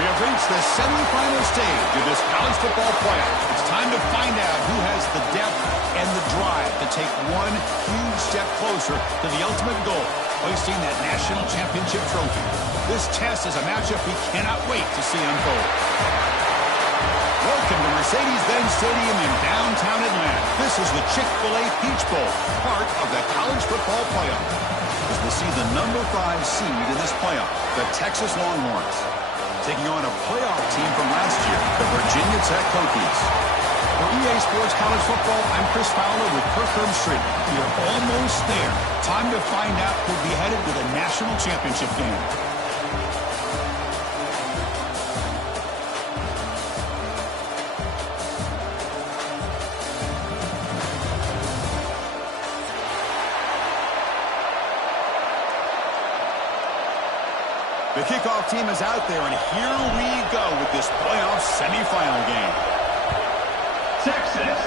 We have reached the semifinal stage of this college football playoff. It's time to find out who has the depth and the drive to take one huge step closer to the ultimate goal, hoisting that national championship trophy. This test is a matchup we cannot wait to see unfold. Welcome to Mercedes-Benz Stadium in downtown Atlanta. This is the Chick-fil-A Peach Bowl, part of the college football playoff. As we'll see the number 5 seed in this playoff, the Texas Longhorns, taking on a playoff team from last year, the Virginia Tech Hokies. For EA Sports College Football, I'm Chris Fowler with Kirk Herbstreit. We're almost there. Time to find out who'll be headed to the national championship game. The kickoff team is out there, and here we go with this playoff semifinal game. Texas.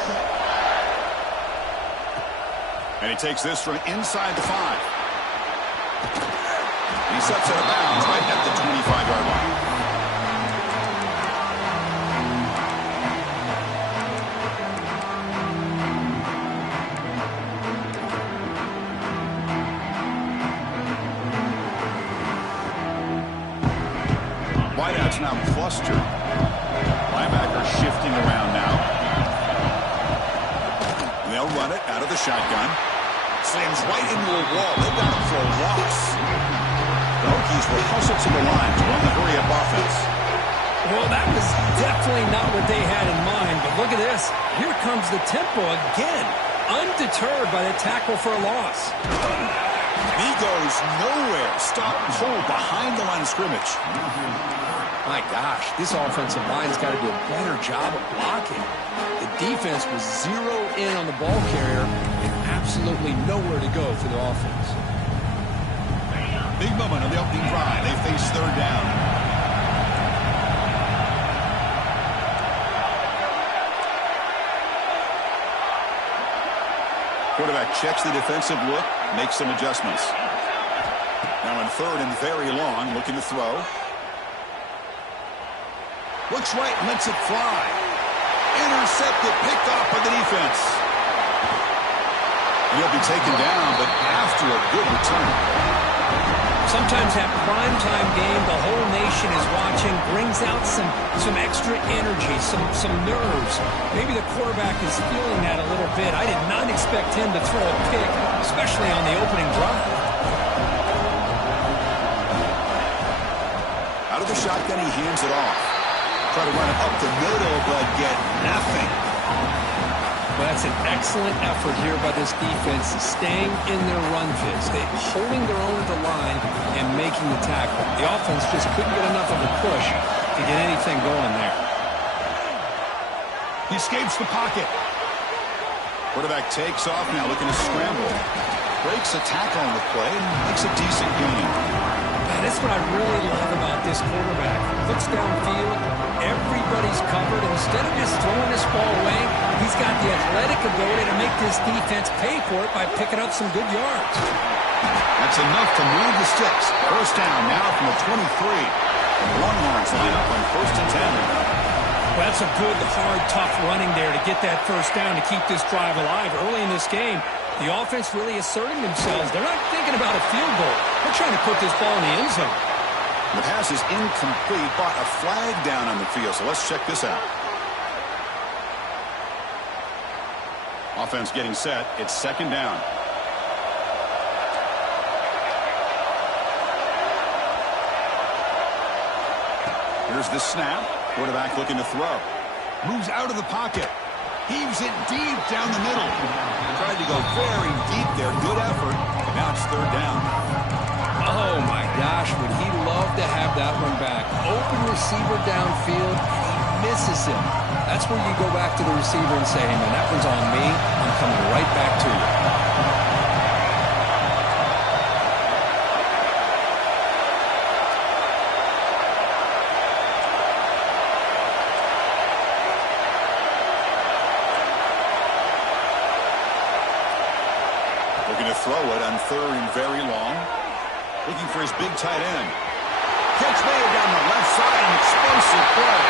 And he takes this from inside the 5. He steps out of bounds right at the 25-yard line. Wideouts now clustered. Linebacker shifting around now. They'll run it out of the shotgun. Slams right into a wall. They've got him for a loss. The Hokies will hustle to the line to run the hurry-up offense. Well, that was definitely not what they had in mind, but look at this. Here comes the tempo again. Undeterred by the tackle for a loss. He goes nowhere. Stop cold behind the line of scrimmage. My gosh, this offensive line's got to do a better job of blocking. The defense was zeroed in on the ball carrier and absolutely nowhere to go for the offense. Big moment of the opening drive. They face third down. Quarterback checks the defensive look, makes some adjustments. Now in third and very long, looking to throw. Looks right, lets it fly. Intercepted, picked off by the defense. He'll be taken down, but after a good return. Sometimes that primetime game, the whole nation is watching, brings out some extra energy, some nerves. Maybe the quarterback is feeling that a little bit. I did not expect him to throw a pick, especially on the opening drive. Out of the shotgun, he hands it off. Try to run it up the middle, but get nothing. Well, that's an excellent effort here by this defense, staying in their run fits. They're holding their own at the line and making the tackle. The offense just couldn't get enough of a push to get anything going there. He escapes the pocket. Quarterback takes off now, looking to scramble. Breaks a tackle on the play and makes a decent gain. Man, that's what I really love about this quarterback. Looks downfield, everybody's covered. Instead of just throwing this ball away, he's got the athletic ability to make this defense pay for it by picking up some good yards. That's enough to move the sticks. First down now from the 23. The Longhorns line up on 1st and 10. Well, that's a good, hard, tough running there to get that first down to keep this drive alive. Early in this game, the offense really asserting themselves. They're not thinking about a field goal. They're trying to put this ball in the end zone. The pass is incomplete, but a flag down on the field, so let's check this out. Offense getting set. It's 2nd down. Here's the snap. Quarterback looking to throw. Moves out of the pocket. Heaves it deep down the middle. Tried to go very deep there. Good effort. Now it's 3rd down. Oh, my gosh. Would he love to have that one back. Open receiver downfield, and he misses him. That's where you go back to the receiver and say, hey, man, that one's on me. I'm coming right back to you. Looking to throw it on 3rd and very long. Looking for his big tight end. Catch made down the left outside, an explosive play.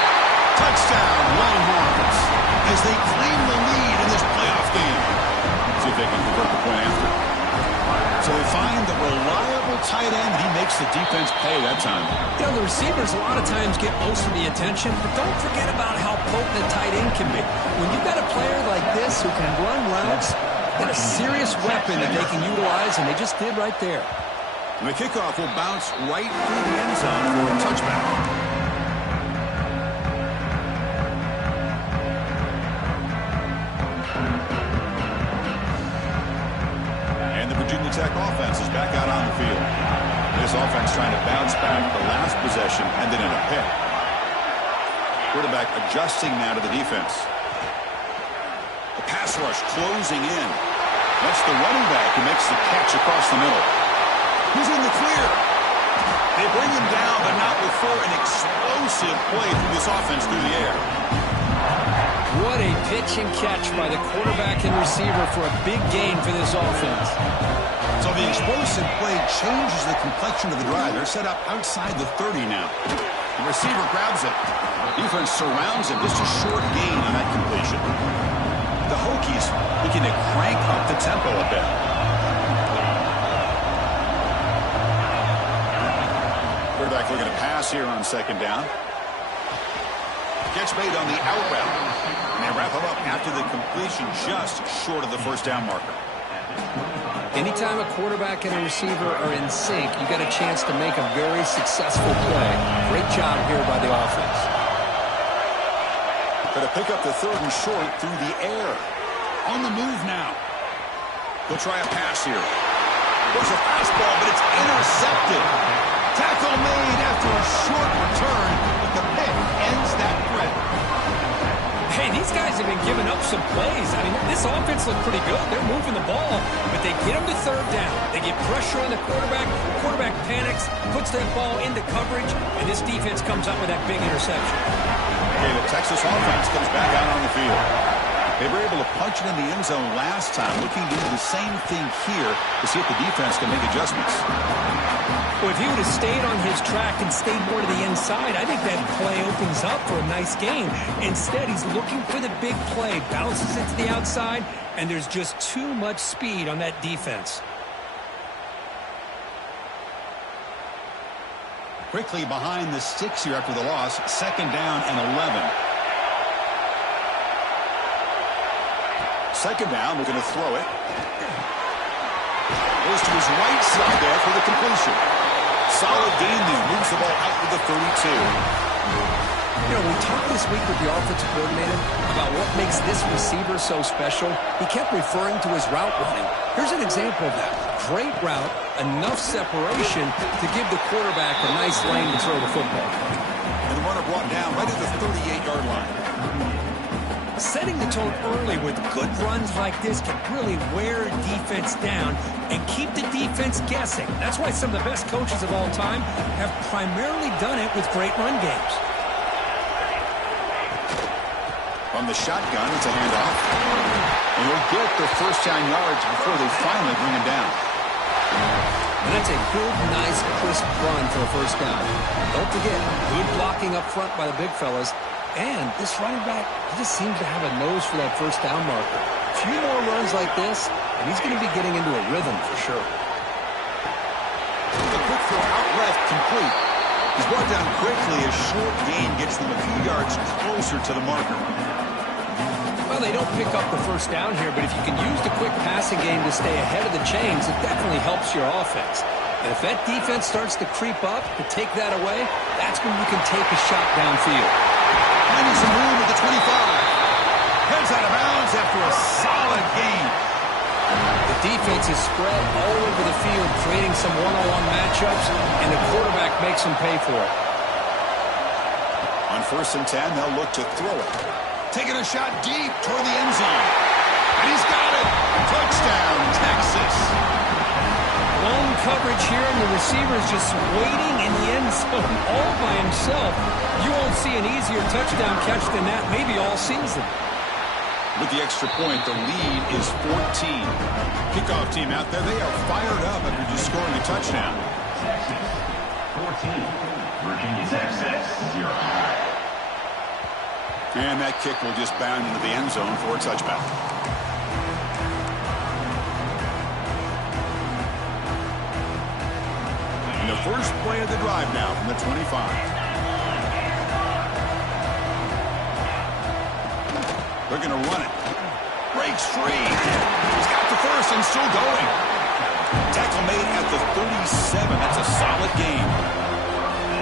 Touchdown, Longhorns, as they claim the lead in this playoff game. See if they can convert the point after. So they find the reliable tight end. He makes the defense pay that time. You know, the receivers a lot of times get most of the attention, but don't forget about how potent a tight end can be. When you've got a player like this who can run routes, got a serious weapon that they can utilize, and they just did right there. And the kickoff will bounce right through the end zone for a touchback. Virginia Tech offense is back out on the field. This offense trying to bounce back the last possession and then in a pick. Quarterback adjusting now to the defense. The pass rush closing in. That's the running back who makes the catch across the middle. He's in the clear. They bring him down, but not before an explosive play through this offense through the air. What a pitch and catch by the quarterback and receiver for a big gain for this offense. So the explosive play changes the complexion of the drive. They're set up outside the 30 now. The receiver grabs it. Defense surrounds him. Just a short gain on that completion. The Hokies looking to crank up the tempo a bit. Quarterback looking to pass here on second down. Catch made on the out route. And they wrap him up after the completion just short of the first down marker. Anytime a quarterback and a receiver are in sync, you got a chance to make a very successful play. Great job here by the offense. Going to pick up the third and short through the air. On the move now. He'll try a pass here. There's a fastball, but it's intercepted. Tackle made after a short return, but the pick ends that threat. Hey, these guys have been giving up some plays. I mean, this offense looked pretty good. They're moving the ball, but they get them to third down. They get pressure on the quarterback. The quarterback panics, puts that ball into coverage, and this defense comes up with that big interception. Okay, the Texas offense comes back out on the field. They were able to punch it in the end zone last time, looking to do the same thing here to see if the defense can make adjustments. Well, if he would have stayed on his track and stayed more to the inside, I think that play opens up for a nice game. Instead, he's looking for the big play, bounces it to the outside, and there's just too much speed on that defense. Quickly behind the sticks here after the loss, second down and 11. Second down, we're going to throw it. Goes to his right side there for the completion. Solid gain there. Moves the ball out to the 32. You know, we talked this week with the offensive coordinator about what makes this receiver so special. He kept referring to his route running. Here's an example of that. Great route, enough separation to give the quarterback a nice lane to throw the football. And the runner brought down right at the 38-yard line. Setting the tone early with good runs like this can really wear defense down and keep the defense guessing. That's why some of the best coaches of all time have primarily done it with great run games. From the shotgun, it's a handoff. And he'll get the first down yards before they finally bring him down. And that's a good, nice, crisp run for a first down. Don't forget, good blocking up front by the big fellas. And this running back, he just seems to have a nose for that first down marker. A few more runs like this, and he's going to be getting into a rhythm for sure. The quick throw out left, complete. He's brought down quickly. A short gain gets them a few yards closer to the marker. Well, they don't pick up the first down here, but if you can use the quick passing game to stay ahead of the chains, it definitely helps your offense. And if that defense starts to creep up, to take that away, that's when you can take a shot downfield. Finding some room at the 25. Heads out of bounds after a solid gain. The defense is spread all over the field, creating some one-on-one matchups, and the quarterback makes them pay for it. On 1st and 10, they'll look to throw it. Taking a shot deep toward the end zone. And he's got it. Touchdown, Texas. Long coverage here, and the receiver is just waiting in the end zone all by himself. You won't see an easier touchdown catch than that maybe all season. With the extra point, the lead is 14. Kickoff team out there, they are fired up after just scoring a touchdown. 14, Virginia Tech 6. And that kick will just bound into the end zone for a touchback. And the first play of the drive now from the 25. They're going to run it. Breaks free. He's got the first and still going. Tackle made at the 37. That's a solid gain.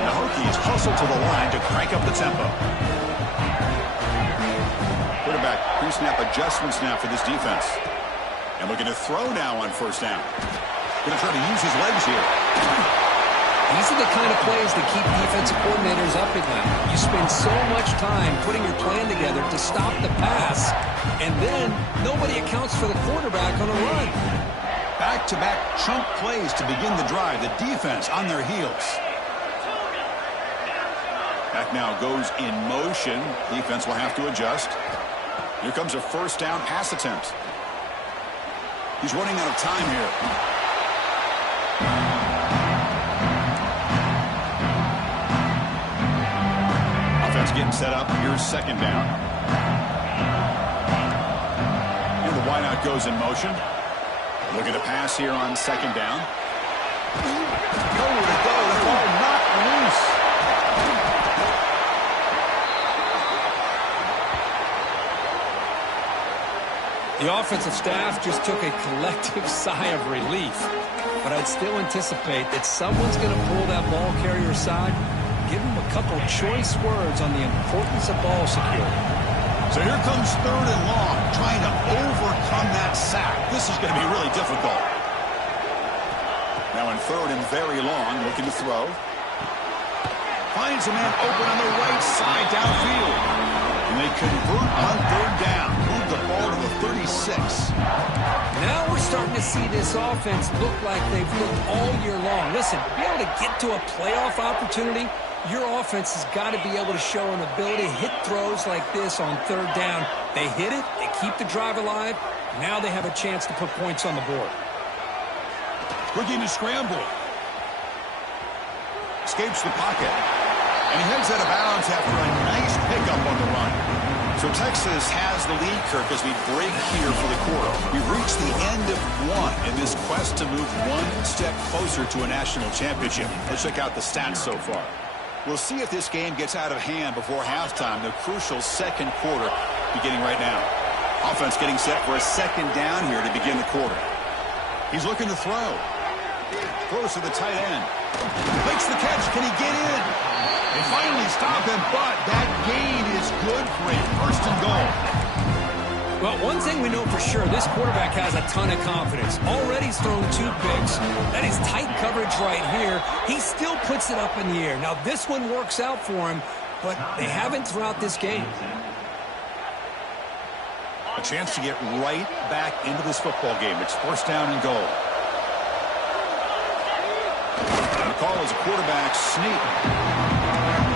The Hokies hustle to the line to crank up the tempo. Quarterback pre-snap adjustments now for this defense. And we're going to throw now on first down. Going to try to use his legs here. These are the kind of plays that keep defensive coordinators up at night. You spend so much time putting your plan together to stop the pass, and then nobody accounts for the quarterback on a run. Back-to-back chunk plays to begin the drive. The defense on their heels. Back now goes in motion. Defense will have to adjust. Here comes a first down pass attempt. He's running out of time here. Offense getting set up. Here's second down. And the wideout goes in motion. Looking to pass here on second down. Nowhere to go. The ball knocked loose. The offensive staff just took a collective sigh of relief. But I'd still anticipate that someone's going to pull that ball carrier aside, give him a couple choice words on the importance of ball security. So here comes third and long, trying to overcome that sack. This is going to be really difficult. Now in third and very long, looking to throw. Finds a man open on the right side downfield. And they convert on third down. Move the ball to the 36. Now we're starting to see this offense look like they've looked all year long. Listen, to be able to get to a playoff opportunity, your offense has got to be able to show an ability to hit throws like this on third down. They hit it, they keep the drive alive. Now they have a chance to put points on the board. Looking to scramble. Escapes the pocket. And he heads out of bounds after a nice pickup on the run. So Texas has the lead, Kirk, as we break here for the quarter. We've reached the end of one in this quest to move one step closer to a national championship. Let's check out the stats so far. We'll see if this game gets out of hand before halftime, the crucial second quarter beginning right now. Offense getting set for a second down here to begin the quarter. He's looking to throw. Throws to the tight end. Makes the catch. Can he get in? They finally stop him, but that gain is good for a first and goal. Well, one thing we know for sure, this quarterback has a ton of confidence. Already he's thrown 2 picks. That is tight coverage right here. He still puts it up in the air. Now, this one works out for him, but they haven't throughout this game. A chance to get right back into this football game. It's first down and goal. The call is a quarterback sneak.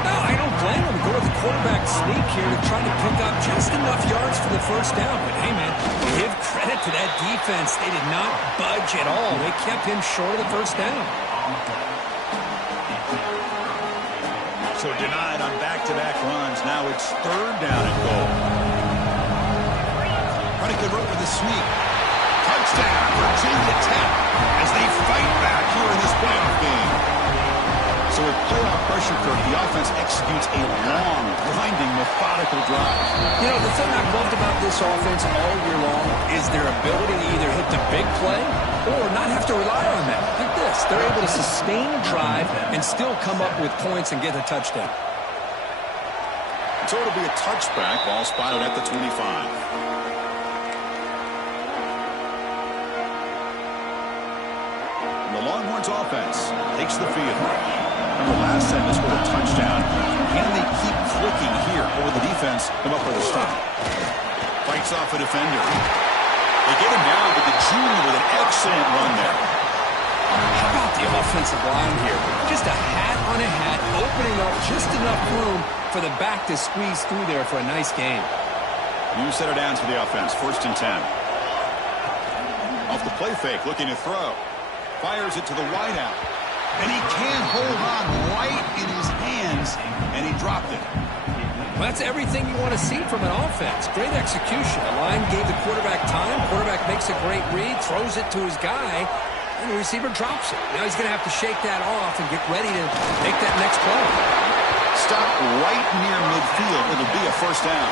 No, I don't blame him. Go with the quarterback sneak here to try to pick up just enough yards for the first down. But, hey, man, give credit to that defense. They did not budge at all. They kept him short of the first down. So denied on back-to-back runs. Now it's third down and goal. Pretty good rope with the sneak. Touchdown, Virginia Tech, as they fight back here in this playoff game. So with playoff pressure, Kirk, the offense executes a long, grinding, methodical drive. You know, the thing I've loved about this offense all year long is their ability to either hit the big play or not have to rely on that. Like this, they're able to sustain a drive and still come up with points and get a touchdown. So it'll be a touchback, ball spotted at the 25. The Longhorns offense takes the field. Remember last time this was a touchdown. Can they keep clicking here over the defense? Come up with a stop. Fights off a defender. They get him down, but the junior with an excellent run there. How about the offensive line here? Just a hat on a hat, opening up just enough room for the back to squeeze through there for a nice game. New set of downs for the offense. First and 10. Off the play fake, looking to throw. Fires it to the wideout. And he can't hold on right in his hands. And he dropped it. Well, that's everything you want to see from an offense. Great execution. The line gave the quarterback time. Quarterback makes a great read, throws it to his guy, and the receiver drops it. Now he's going to have to shake that off and get ready to make that next play. Stop right near midfield. It'll be a first down.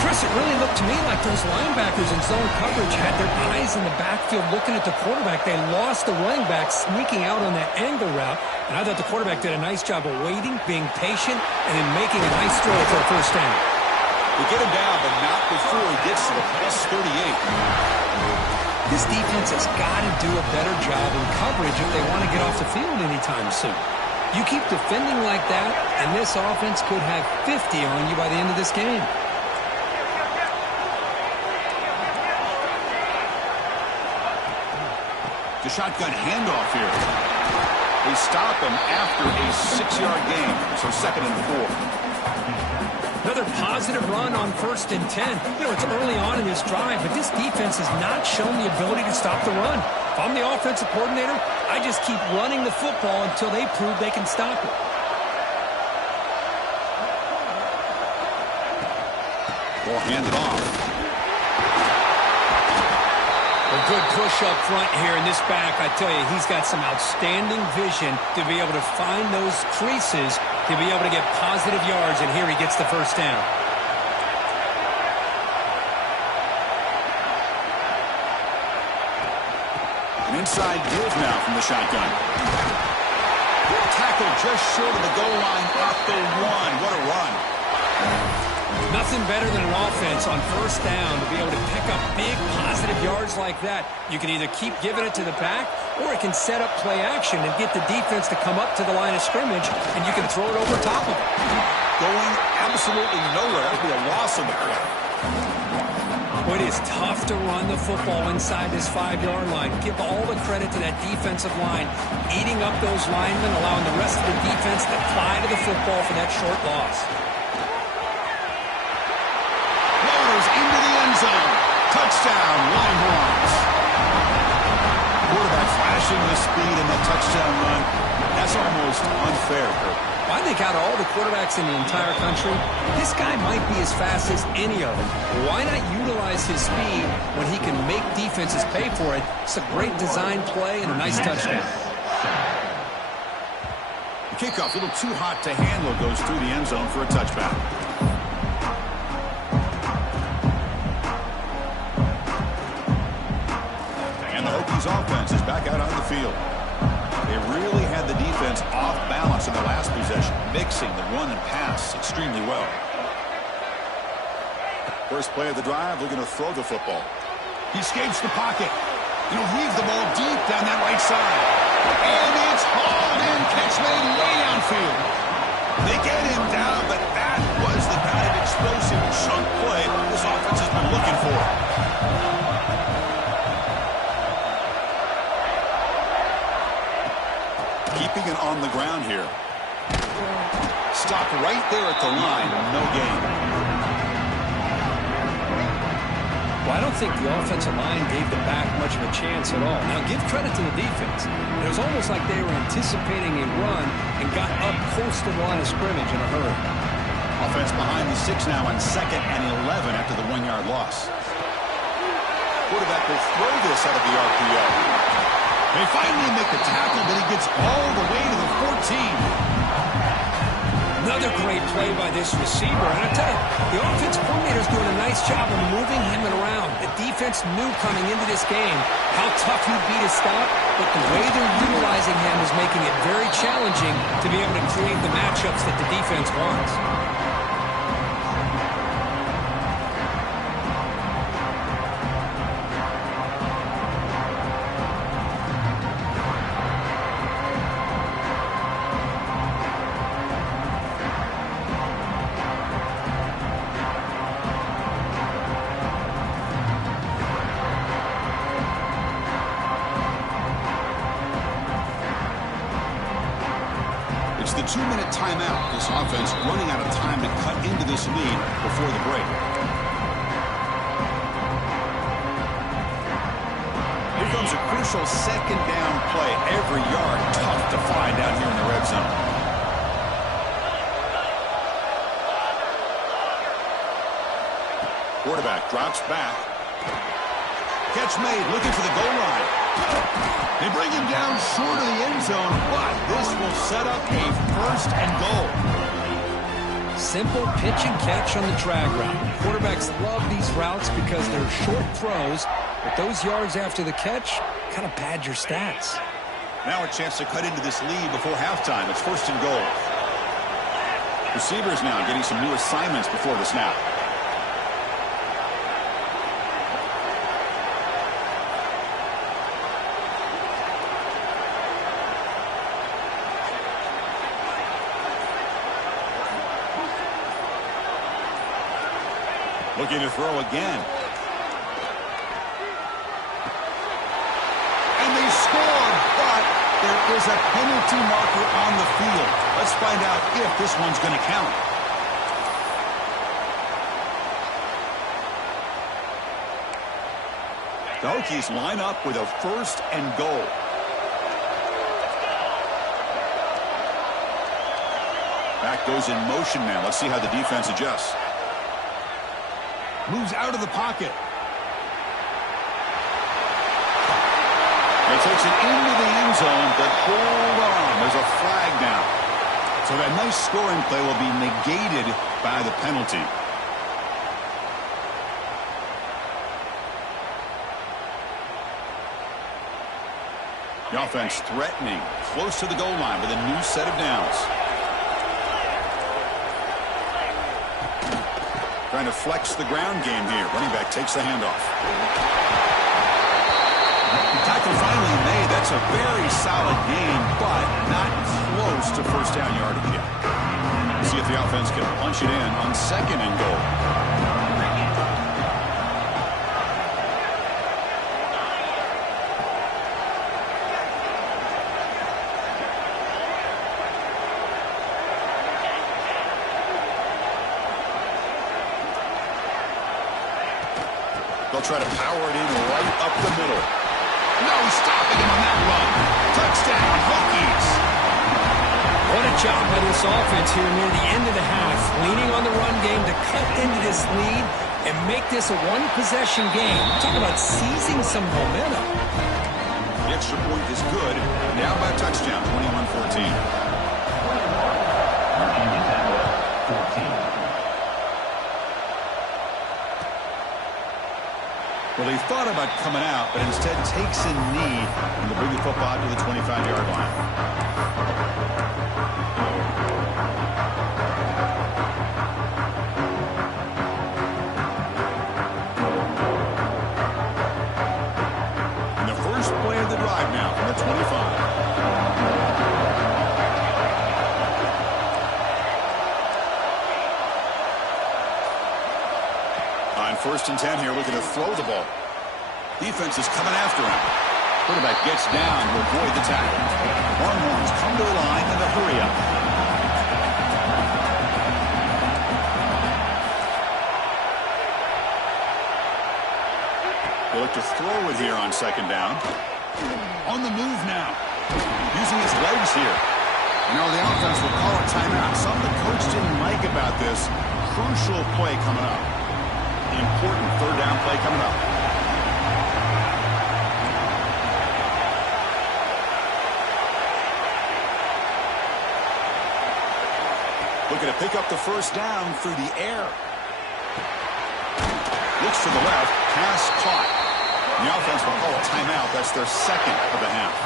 Chris, it really looked to me like those linebackers in zone coverage had their eyes in the backfield looking at the quarterback. They lost the running back sneaking out on that angle route, and I thought the quarterback did a nice job of waiting, being patient, and then making a nice throw for a first down. They get him down, but not before he gets to the plus 38. This defense has got to do a better job in coverage if they want to get off the field anytime soon. You keep defending like that, and this offense could have 50 on you by the end of this game. The shotgun handoff here. They stop him after a 6-yard gain, so 2nd and 4. Another positive run on 1st and 10. You know, it's early on in this drive, but this defense has not shown the ability to stop the run. If I'm the offensive coordinator, I just keep running the football until they prove they can stop it. Ball handed off. A good push up front here in this back. I tell you, he's got some outstanding vision to be able to find those creases, to be able to get positive yards, and here he gets the first down. An inside give now from the shotgun. Tackle just short of the goal line at the 1. What a run. Nothing better than an offense on 1st down to be able to pick up big positive yards like that. You can either keep giving it to the back, or it can set up play action and get the defense to come up to the line of scrimmage, and you can throw it over top of it. Going absolutely nowhere. That would be a loss of the play. Well, it is tough to run the football inside this 5-yard line. Give all the credit to that defensive line, eating up those linemen, allowing the rest of the defense to fly to the football for that short loss. Into the end zone. Touchdown, Longhorns. Quarterback flashing the speed in that touchdown run. That's almost unfair, Kurt. I think out of all the quarterbacks in the entire country, this guy might be as fast as any of them. Why not utilize his speed when he can make defenses pay for it? It's a great design play and a nice touchdown. The kickoff, a little too hot to handle, goes through the end zone for a touchback. Offense is back out on the field. They really had the defense off balance in the last possession, mixing the run and pass extremely well. First play of the drive, looking to throw the football. He escapes the pocket. He'll heave the ball deep down that right side. And it's hauled in, catch made way downfield. They get him down, but that was the kind of explosive chunk play this offense has been looking for. Keeping it on the ground here. Stop right there at the line. No gain. Well, I don't think the offensive line gave the back much of a chance at all. Now, give credit to the defense. It was almost like they were anticipating a run and got up close to the line of scrimmage in a hurry. Offense behind the 6 now on 2nd and 11 after the 1-yard loss. Quarterback will throw this out of the RPO. They finally make the tackle, but he gets all the way to the 14. Another great play by this receiver. And I tell you, the offense coordinator's doing a nice job of moving him around. The defense knew coming into this game how tough he'd be to stop, but the way they're utilizing him is making it very challenging to be able to create the matchups that the defense wants. It's the 2-minute timeout. This offense running out of time to cut into this lead before the break. Here comes a crucial 2nd down play. Every yard tough to find out here in the red zone. Quarterback drops back. Catch made, looking for the goal line. They bring him down short of the end zone, but this will set up a first and goal. Simple pitch and catch on the drag route. Quarterbacks love these routes because they're short throws, but those yards after the catch kind of pad your stats. Now a chance to cut into this lead before halftime. It's first and goal. Receivers now getting some new assignments before the snap. Looking to throw again. And they scored, but there is a penalty marker on the field. Let's find out if this one's going to count. The Hokies line up with a first and goal. Back goes in motion now. Let's see how the defense adjusts. Moves out of the pocket. It takes it into the end zone, but hold on. There's a flag now. So that nice scoring play will be negated by the penalty. The offense threatening, close to the goal line with a new set of downs. Trying to flex the ground game here. Running back takes the handoff. Tackle finally made. That's a very solid gain, but not close to first down yardage yet. See if the offense can punch it in on second and goal. They'll try to power it in right up the middle. No stopping him on that run. Touchdown, Hokies. What a job by this offense here near the end of the half. Leaning on the run game to cut into this lead and make this a one-possession game. Talk about seizing some momentum. The extra point is good. Now by touchdown, 21-14. Well, he thought about coming out, but instead takes a knee and will bring the football to the 25-yard line. And the first play of the drive now from the 25. First and 10 here, looking to throw the ball. Defense is coming after him. Quarterback gets down to avoid the tackle. Longhorns come to the line in a hurry up. They look to throw it here on second down. On the move now. Using his legs here. Now the offense will call a timeout. Something the coach didn't like about this. Crucial play coming up. Important third down play coming up. Looking to pick up the first down through the air. Looks to the left. Pass caught. And the offense will call a timeout. That's their second of the half.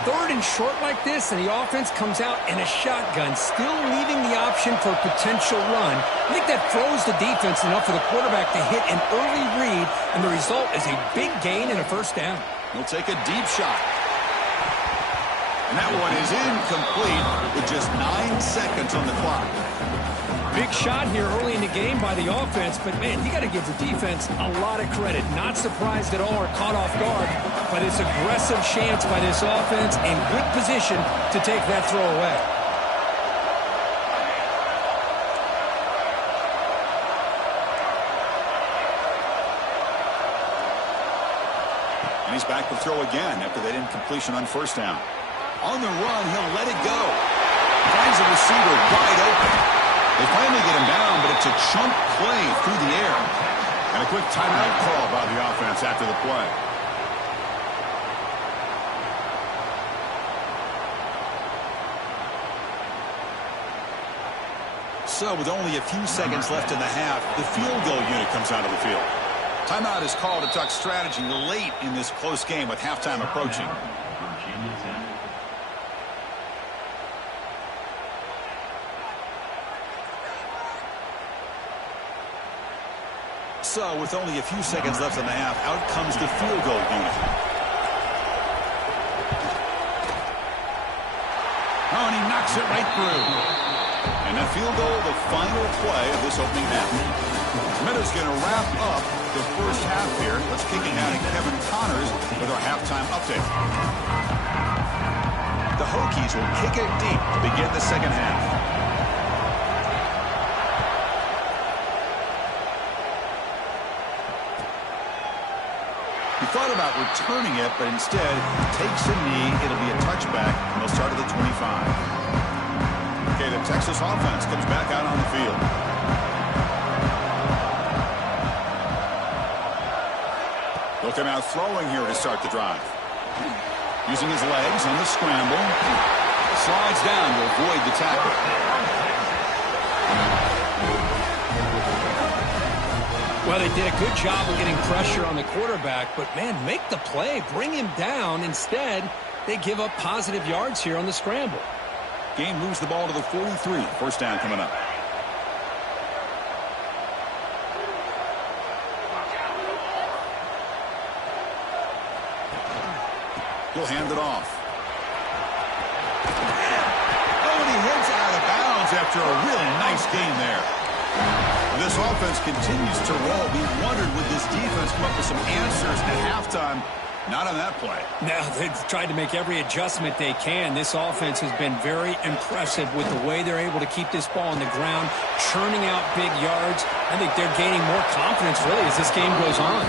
Third and short like this, and the offense comes out in a shotgun, still leaving the option for a potential run. I think that throws the defense enough for the quarterback to hit an early read, and the result is a big gain and a first down. He'll take a deep shot. And that one is incomplete with just 9 seconds on the clock. Big shot here early in the game by the offense, but, man, you got to give the defense a lot of credit. Not surprised at all or caught off guard, but it's aggressive chance by this offense in good position to take that throw away. And he's back to throw again after that incompletion on first down. On the run, he'll let it go. Finds a receiver wide open. They finally get him down, but it's a chunk play through the air. And a quick timeout call by the offense after the play. So with only a few seconds left in the half, the field goal unit comes out of the field. Timeout is called to talk strategy late in this close game with halftime approaching. So with only a few seconds left in the half, out comes the field goal unit. Oh, and he knocks it right through. And that field goal, the final play of this opening half. Minutes going to wrap up the first half here. Let's kick it out to Kevin Connors with our halftime update. The Hokies will kick it deep to begin the second half. He thought about returning it, but instead takes a knee. It'll be a touchback, and they'll start at the 25. Okay, the Texas offense comes back out on the field. They'll come out throwing here to start the drive. Using his legs on the scramble. Slides down to avoid the tackle. Well, they did a good job of getting pressure on the quarterback, but, man, make the play. Bring him down. Instead, they give up positive yards here on the scramble. Game moves the ball to the 43. First down coming up. He'll hand it off. Oh, and he heads out of bounds after a really nice game there. This offense continues to roll. We wondered, would this defense come up with some answers at halftime? Not on that play. Now, they've tried to make every adjustment they can. This offense has been very impressive with the way they're able to keep this ball on the ground, churning out big yards. I think they're gaining more confidence, really, as this game goes on.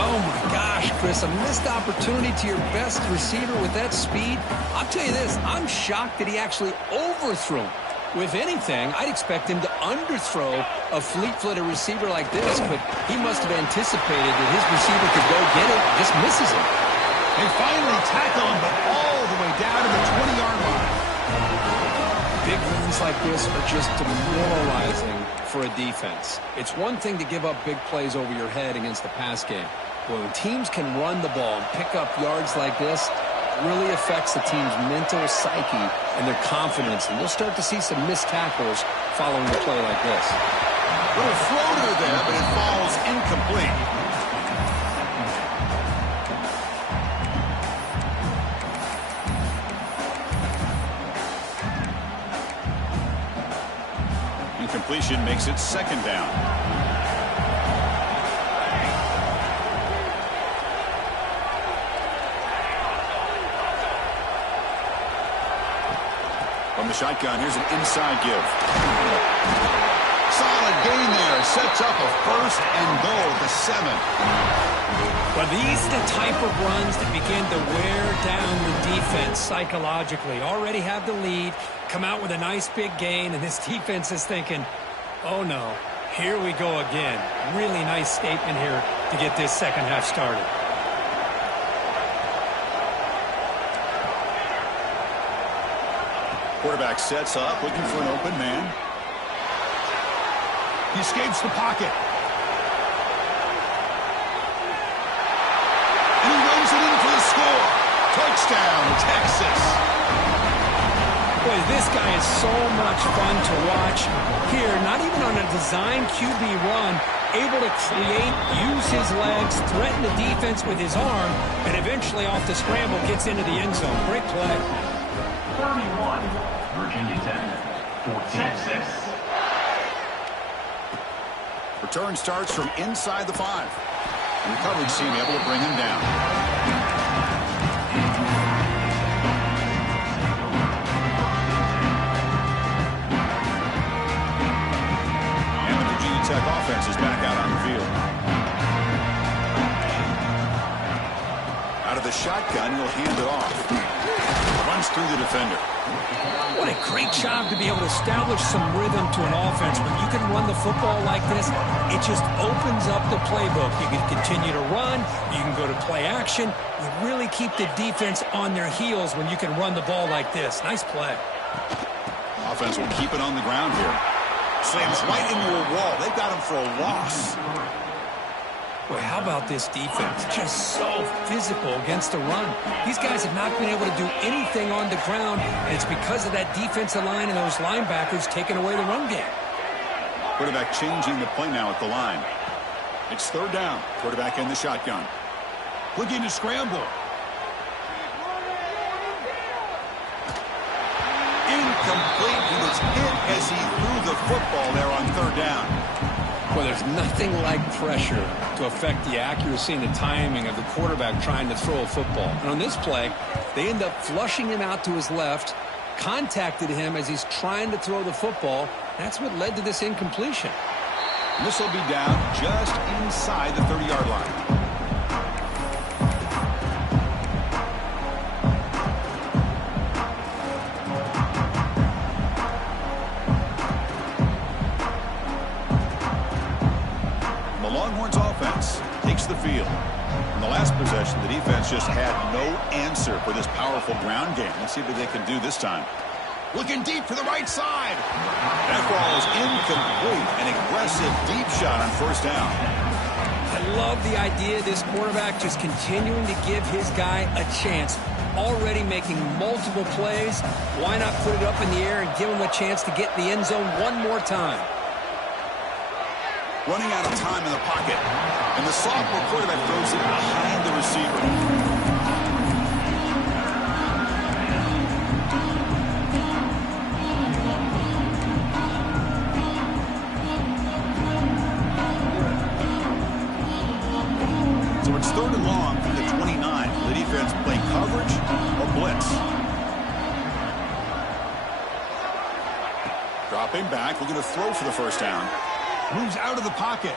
Oh, my gosh, Chris, a missed opportunity to your best receiver with that speed. I'll tell you this, I'm shocked that he actually overthrew him. With anything, I'd expect him to underthrow a fleet-footed receiver like this, but he must have anticipated that his receiver could go get it, just misses him. They finally tackle him, but all the way down to the 20-yard line. Big runs like this are just demoralizing for a defense. It's one thing to give up big plays over your head against the pass game. But when teams can run the ball and pick up yards like this, really affects the team's mental psyche and their confidence. And you'll start to see some missed tackles following a play like this. Little floater there, but it falls incomplete. Incompletion makes it second down. From the shotgun, here's an inside give. Solid gain there. Sets up a first and goal at the 7. Well, these are the type of runs that begin to wear down the defense psychologically. Already have the lead, come out with a nice big gain, and this defense is thinking, oh no, here we go again. Really nice statement here to get this second half started. Quarterback sets up, looking for an open man. He escapes the pocket. And he runs it in for the score. Touchdown, Texas. Boy, this guy is so much fun to watch. Here, not even on a design QB run, able to create, use his legs, threaten the defense with his arm, and eventually off the scramble gets into the end zone. Great play. 31, Virginia Tech, 14-6. Return starts from inside the 5. And the coverage team able to bring him down. And the Virginia Tech offense is back out on the field. Out out of the shotgun. He'll hand it off. Runs through the defender. What a great job to be able to establish some rhythm to an offense. When you can run the football like this, it just opens up the playbook. You can continue to run. You can go to play action. You really keep the defense on their heels when you can run the ball like this. Nice play. Offense will keep it on the ground here. Slams right into a wall. They've got him for a loss. Boy, how about this defense? Just so physical against the run. These guys have not been able to do anything on the ground, and it's because of that defensive line and those linebackers taking away the run game. Quarterback changing the play now at the line. It's third down. Quarterback in the shotgun. Looking to scramble. Incomplete. He was hit as he threw the football there on third down. Well, there's nothing like pressure to affect the accuracy and the timing of the quarterback trying to throw a football. And on this play, they end up flushing him out to his left, contacted him as he's trying to throw the football. That's what led to this incompletion. This will be down just inside the 30-yard line. Longhorns offense takes the field. In the last possession, the defense just had no answer for this powerful ground game. Let's see what they can do this time. Looking deep to the right side. That ball is incomplete. An aggressive deep shot on first down. I love the idea of this quarterback just continuing to give his guy a chance. Already making multiple plays. Why not put it up in the air and give him a chance to get in the end zone one more time? Running out of time in the pocket. And the sophomore quarterback throws it behind the receiver. So it's third and long from the 29. The defense play coverage or blitz. Dropping back, looking to throw for the first down. Moves out of the pocket.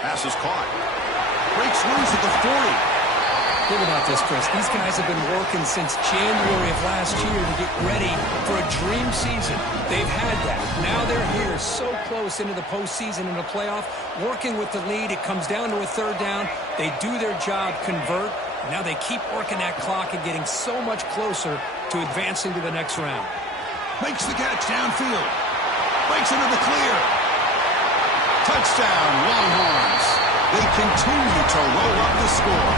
Pass is caught. Breaks loose at the 40. Think about this, Chris. These guys have been working since January of last year to get ready for a dream season. They've had that. Now they're here so close into the postseason and the playoff, working with the lead. It comes down to a third down. They do their job, convert. Now they keep working that clock and getting so much closer to advancing to the next round. Makes the catch downfield. Breaks into the clear. Touchdown, Longhorns. They continue to roll up the score.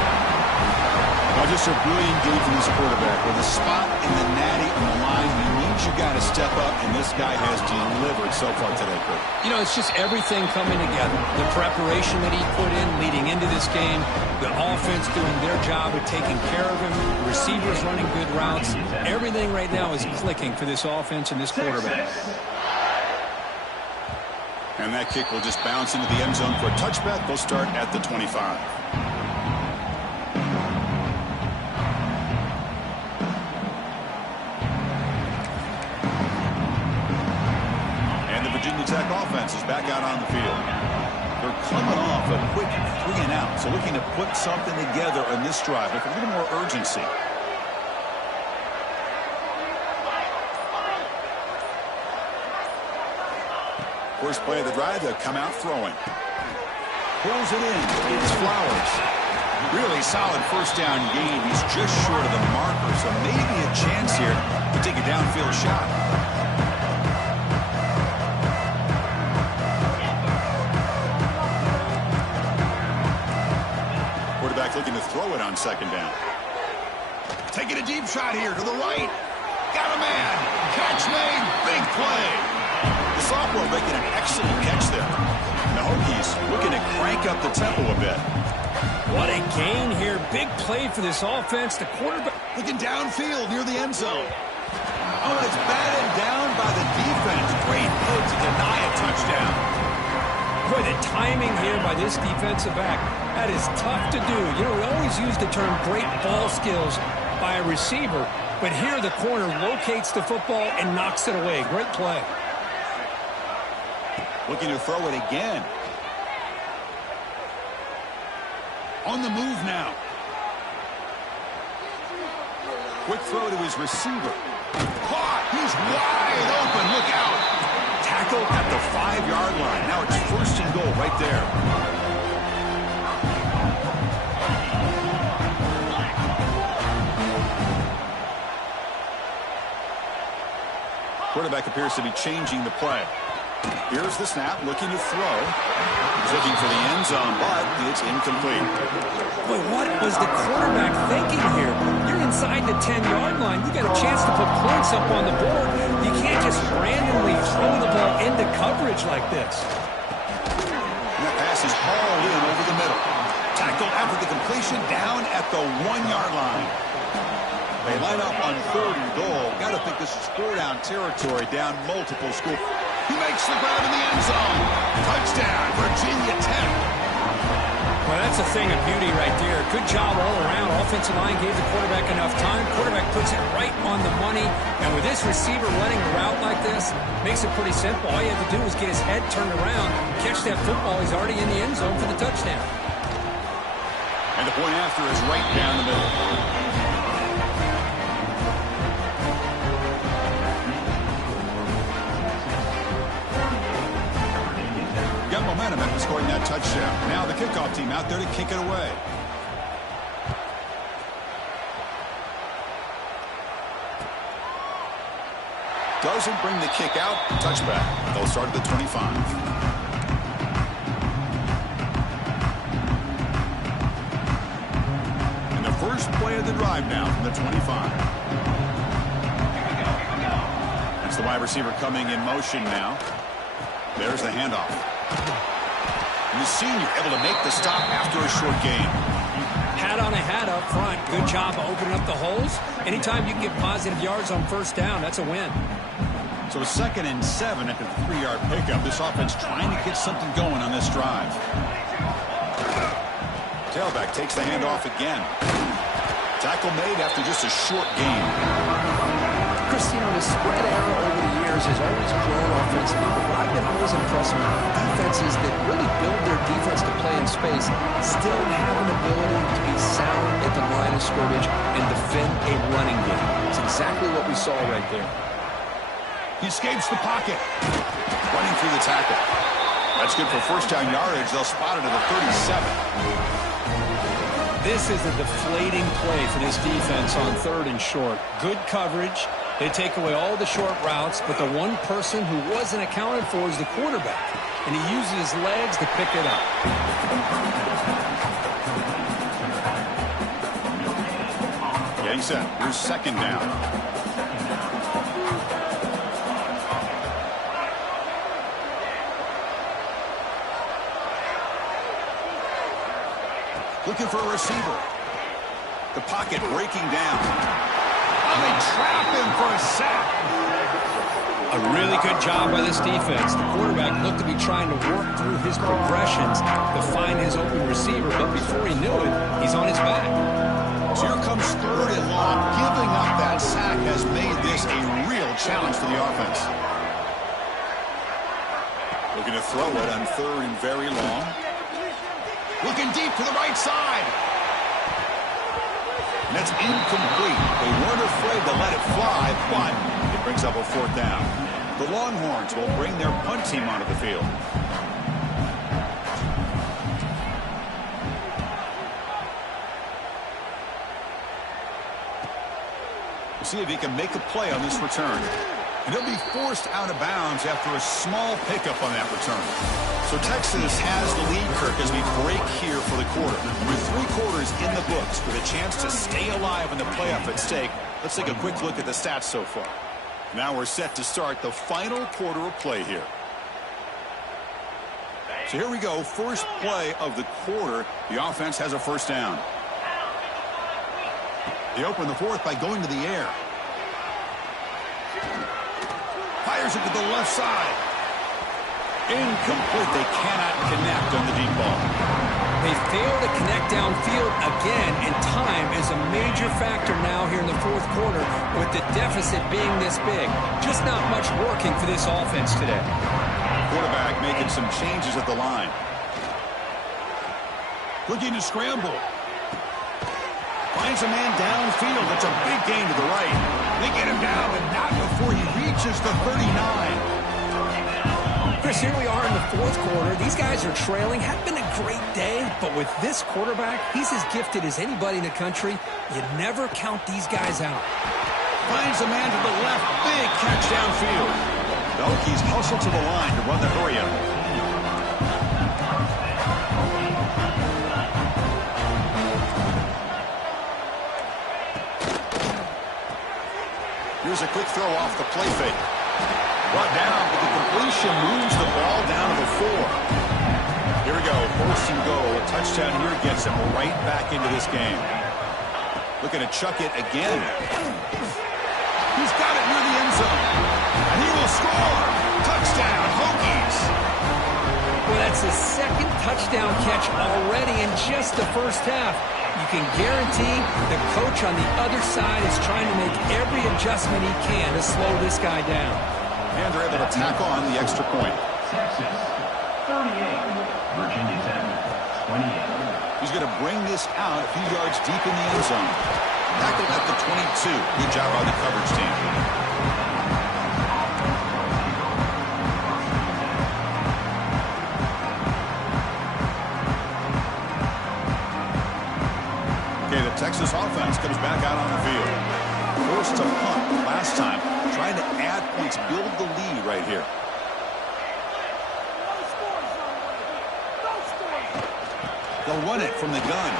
Well, just a brilliant game from this quarterback. With a spot in the natty on the line, he means you got to step up, and this guy has delivered so far today, Kurt. You know, it's just everything coming together. The preparation that he put in leading into this game, the offense doing their job of taking care of him, receivers running good routes. Everything right now is clicking for this offense and this quarterback. And that kick will just bounce into the end zone for a touchback. They'll start at the 25. And the Virginia Tech offense is back out on the field. They're coming off a quick 3-and-out, so looking to put something together on this drive with a little more urgency. First play of the drive, they'll come out throwing. Pulls it in. It's Flowers. Really solid first down gain. He's just short of the marker, so maybe a chance here to take a downfield shot. Quarterback looking to throw it on second down. Taking a deep shot here to the right. Got a man. Catch made. Big play. The sophomore making an excellent catch there. The Hokies looking to crank up the tempo a bit. What a gain here. Big play for this offense. The quarterback looking downfield near the end zone. Oh, and it's batted down by the defense. Great hit to deny a touchdown. Boy, the timing here by this defensive back, that is tough to do. You know, we always use the term great ball skills by a receiver, but here the corner locates the football and knocks it away. Great play. Looking to throw it again. On the move now. Quick throw to his receiver. Caught. He's wide open. Look out. Tackle at the 5-yard line. Now it's 1st and goal right there. Quarterback appears to be changing the play. Here's the snap, looking to throw. He's looking for the end zone, but it's incomplete. Boy, what was the quarterback thinking here? You're inside the 10-yard line. You got a chance to put points up on the board. You can't just randomly throw the ball into coverage like this. And that pass is hauled in over the middle. Tackle after the completion down at the 1-yard line. They line up on 3rd and goal. Got to think this is 4-down territory, down multiple scores. He makes the grab in the end zone. Touchdown, Virginia Tech. Well, that's a thing of beauty right there. Good job all around. Offensive line gave the quarterback enough time. Quarterback puts it right on the money. And with this receiver running a route like this, makes it pretty simple. All you have to do is get his head turned around, catch that football. He's already in the end zone for the touchdown. And the point after is right down the middle. Got momentum after scoring that touchdown. Now the kickoff team out there to kick it away. Doesn't bring the kick out. Touchback. They'll start at the 25. And the first play of the drive now from the 25. That's the wide receiver coming in motion now. There's the handoff. And the senior able to make the stop after a short gain. Hat on a hat up front. Good job of opening up the holes. Anytime you can get positive yards on 1st down, that's a win. So 2nd and 7 after the 3-yard pickup. This offense trying to get something going on this drive. Tailback takes the handoff again. Tackle made after just a short gain. Christine, the spread era over the years has always grown offensively, but what I've been always impressed with defenses that really build their defense to play in space still have an ability to be sound at the line of scrimmage and defend a running game. It's exactly what we saw right there. He escapes the pocket. Running through the tackle. That's good for 1st down yardage. They'll spot it at the 37. This is a deflating play for this defense on 3rd and short. Good coverage. They take away all the short routes, but the one person who wasn't accounted for is the quarterback, and he uses his legs to pick it up. Getting set. Here's 2nd down. Looking for a receiver. The pocket breaking down. Oh, they trap him for a sack. A really good job by this defense. The quarterback looked to be trying to work through his progressions to find his open receiver, but before he knew it, he's on his back. So here comes 3rd and long. Giving up that sack has made this a real challenge for the offense. Looking to throw it on 3rd and very long. Looking deep to the right side. And that's incomplete. They weren't afraid to let it fly, but it brings up a 4th down. The Longhorns will bring their punt team onto the field. We'll see if he can make a play on this return. And he'll be forced out of bounds after a small pickup on that return. So Texas has the lead, Kirk, as we break here for the quarter. With 3 quarters in the books with a chance to stay alive in the playoff at stake, let's take a quick look at the stats so far. Now we're set to start the final quarter of play here. So here we go, first play of the quarter. The offense has a 1st down. They open the 4th by going to the air. Fires it to the left side. Incomplete. They cannot connect on the deep ball. They fail to connect downfield again, and time is a major factor now here in the 4th quarter with the deficit being this big. Just not much working for this offense today. Quarterback making some changes at the line. Looking to scramble. Finds a man downfield. That's a big gain to the right. They get him down, but not before he reaches the 39. Chris, here we are in the fourth quarter. These guys are trailing. Hadn't been a great day, but with this quarterback, he's as gifted as anybody in the country. You never count these guys out. Finds a man to the left. Big catch downfield. The Hokies hustle to the line to run the hurry-up. Here's a quick throw off the play fake. Brought down, but the completion moves the ball down to the 4. Here we go, first and goal. A touchdown here gets him right back into this game. Looking to chuck it again. He's got it near the end zone. And he will score. Touchdown, Hokies. Well, that's his second touchdown catch already in just the first half. You can guarantee the coach on the other side is trying to make every adjustment he can to slow this guy down. And they're able to tack on the extra point. Texas, 38. Virginia Tech, 28. He's going to bring this out a few yards deep in the end zone. Tackled at the 22. Good job by the coverage team. Okay, the Texas offense comes back out on the field. Forced to punt last time. Trying to add points, build the lead right here. They'll run it from the gun.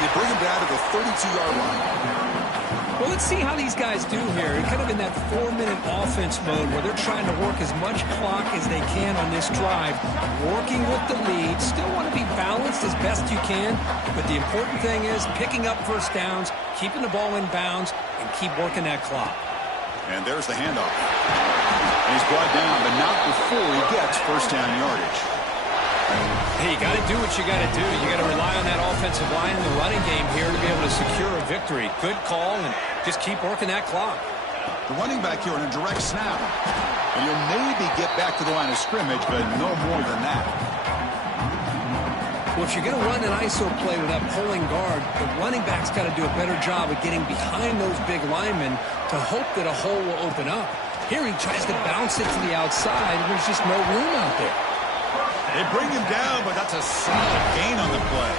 They bring him down to the 32-yard line. Well, let's see how these guys do here. They're kind of in that 4-minute offense mode where they're trying to work as much clock as they can on this drive, working with the lead. Still want to be balanced as best you can, but the important thing is picking up first downs, keeping the ball in bounds, and keep working that clock. And there's the handoff. And he's brought down, but not before he gets first down yardage. Hey, you got to do what you got to do. You got to rely on that offensive line in the running game here to be able to secure a victory. Good call, and just keep working that clock. The running back here on a direct snap. And you'll maybe get back to the line of scrimmage, but no more than that. Well, if you're going to run an ISO play with that pulling guard, the running back's got to do a better job of getting behind those big linemen to hope that a hole will open up. Here he tries to bounce it to the outside, and there's just no room out there. They bring him down, but that's a solid gain on the play.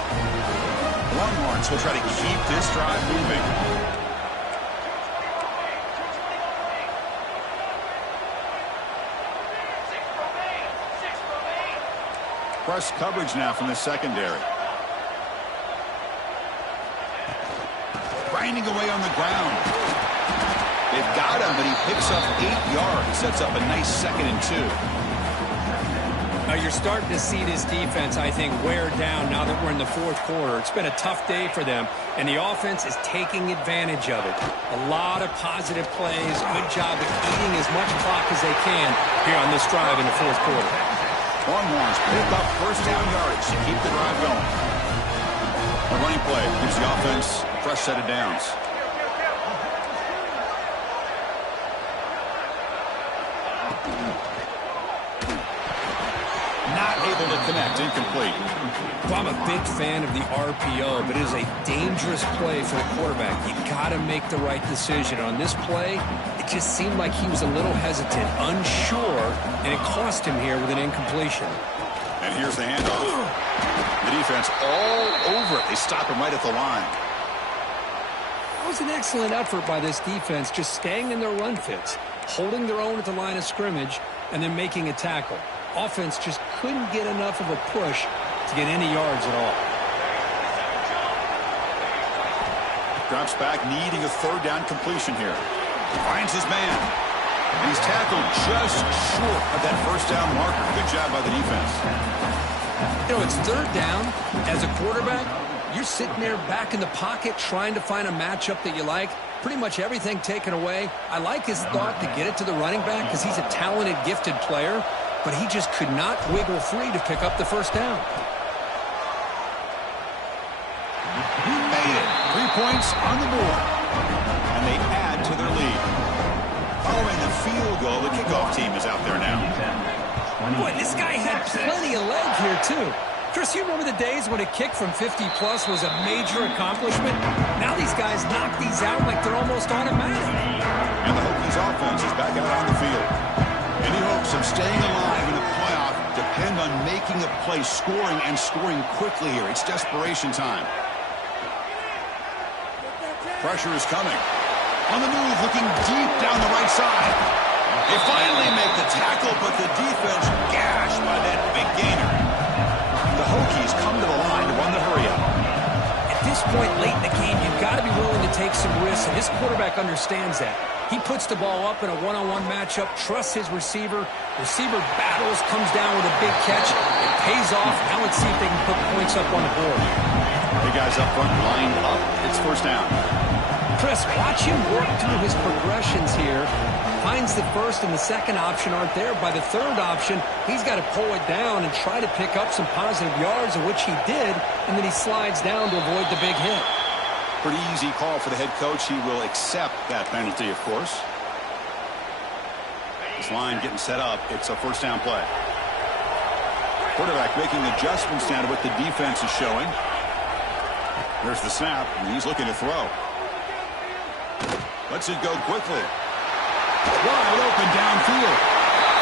Longhorns will try to keep this drive moving. Press coverage now from the secondary. Grinding away on the ground. They've got him, but he picks up 8 yards. Sets up a nice 2nd and 2. Now you're starting to see this defense, I think, wear down now that we're in the fourth quarter. It's been a tough day for them, and the offense is taking advantage of it. A lot of positive plays. Good job of eating as much clock as they can here on this drive in the fourth quarter. Longhorns pick up first down yards to keep the drive going. A running play gives the offense a fresh set of downs. Not able to connect, incomplete. Well, I'm a big fan of the RPO, but it is a dangerous play for the quarterback. You got to make the right decision. On this play, it just seemed like he was a little hesitant, unsure, and it cost him here with an incompletion. And here's the handoff. The defense all over it. They stop him right at the line. That was an excellent effort by this defense, just staying in their run fits, holding their own at the line of scrimmage, and then making a tackle. Offense just couldn't get enough of a push to get any yards at all. Drops back, needing a 3rd down completion here. Finds his man. And he's tackled just short of that first down marker. Good job by the defense. You know, it's 3rd down. As a quarterback, you're sitting there back in the pocket trying to find a matchup that you like. Pretty much everything taken away. I like his thought to get it to the running back because he's a talented, gifted player. But he just could not wiggle free to pick up the first down. He made it. 3 points on the board. And they add to their lead. Following the field goal, the kickoff team is out there now. Boy, this guy had plenty of leg here, too. Chris, you remember the days when a kick from 50-plus was a major accomplishment? Now these guys knock these out like they're almost automatic. And the Hokies offense is back out on the field. Any hopes of staying alive in a playoff depend on making a play, scoring, and scoring quickly here. It's desperation time. Pressure is coming. On the move, looking deep down the right side. They finally make the tackle, but the defense gashed by that big gainer. The Hokies come to the line to run the hurry-up. At this point late in the game, you've got to be willing to take some risks, and this quarterback understands that. He puts the ball up in a one-on-one matchup, trusts his receiver. Receiver battles, comes down with a big catch. It pays off. Now let's see if they can put points up on the board. The guys up front lined up. It's first down. Chris, watch him work through his progressions here. Finds the first and the second option aren't there. By the third option, he's got to pull it down and try to pick up some positive yards, of which he did, and then he slides down to avoid the big hit. Pretty easy call for the head coach. He will accept that penalty, of course. This line getting set up. It's a first down play. Quarterback making adjustments down to what the defense is showing. There's the snap, and he's looking to throw. Lets it go quickly. Wide open downfield.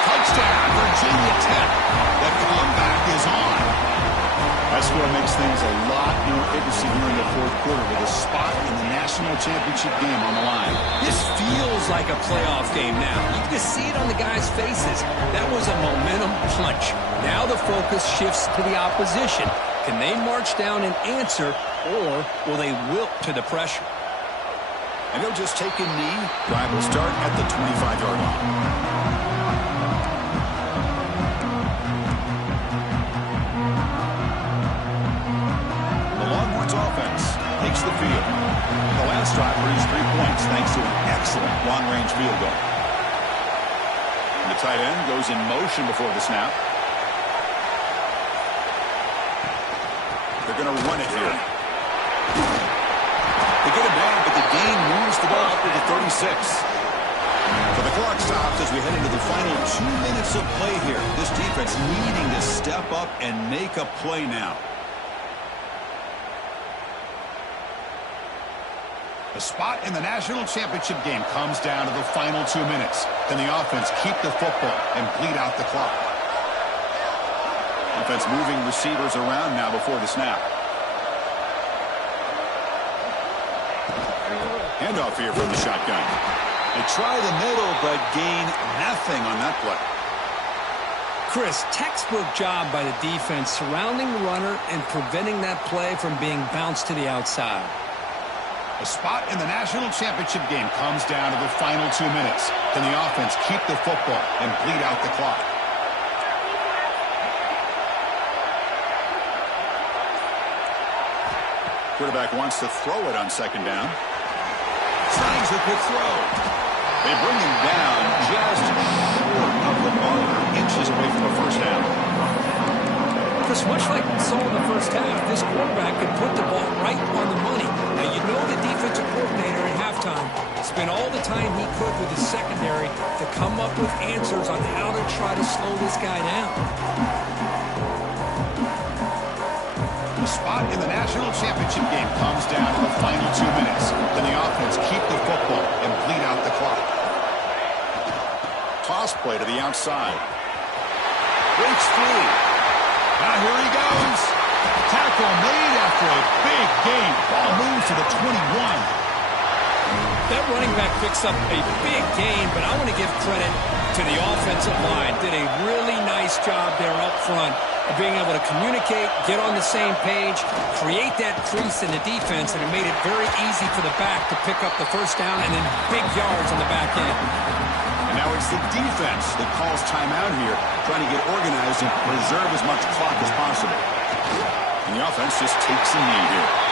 Touchdown, Virginia Tech. The comeback is on. That score makes things a lot more interesting here in the fourth quarter with a spot in the national championship game on the line. This feels like a playoff game now. You can just see it on the guys' faces. That was a momentum punch. Now the focus shifts to the opposition. Can they march down and answer, or will they wilt to the pressure? And they'll just take a knee. Drive will start at the 25-yard line. The Longhorns offense takes the field. The last drive produced 3 points thanks to an excellent long-range field goal. And the tight end goes in motion before the snap. They're going to run it here. They get it back, but the gain moves the ball up to the 36. So the clock stops as we head into the final 2 minutes of play here. This defense needing to step up and make a play now. The spot in the national championship game comes down to the final 2 minutes. Can the offense keep the football and bleed out the clock? Offense moving receivers around now before the snap. Handoff here from the shotgun. They try the middle, but gain nothing on that play. Chris, textbook job by the defense surrounding the runner and preventing that play from being bounced to the outside. The spot in the national championship game comes down to the final 2 minutes. Can the offense keep the football and bleed out the clock? Quarterback wants to throw it on second down. Signs a quick throw. They bring him down just short of the marker, inches away from a first down. Chris, much like we saw in the first half, this quarterback could put the ball right on the money. Now, you know the defensive coordinator at halftime spent all the time he could with his secondary to come up with answers on how to try to slow this guy down. The spot in the national championship game comes down to the final 2 minutes. Can the offense keep the football and bleed out the clock? Toss play to the outside. Breaks free. Now here he goes. Tackle made after a big gain. Ball moves to the 21. That running back picks up a big gain, but I want to give credit to the offensive line. Did a really nice job there up front of being able to communicate, get on the same page, create that crease in the defense, and it made it very easy for the back to pick up the first down and then big yards on the back end. And now it's the defense that calls timeout here, trying to get organized and preserve as much clock as possible. And the offense just takes a knee here.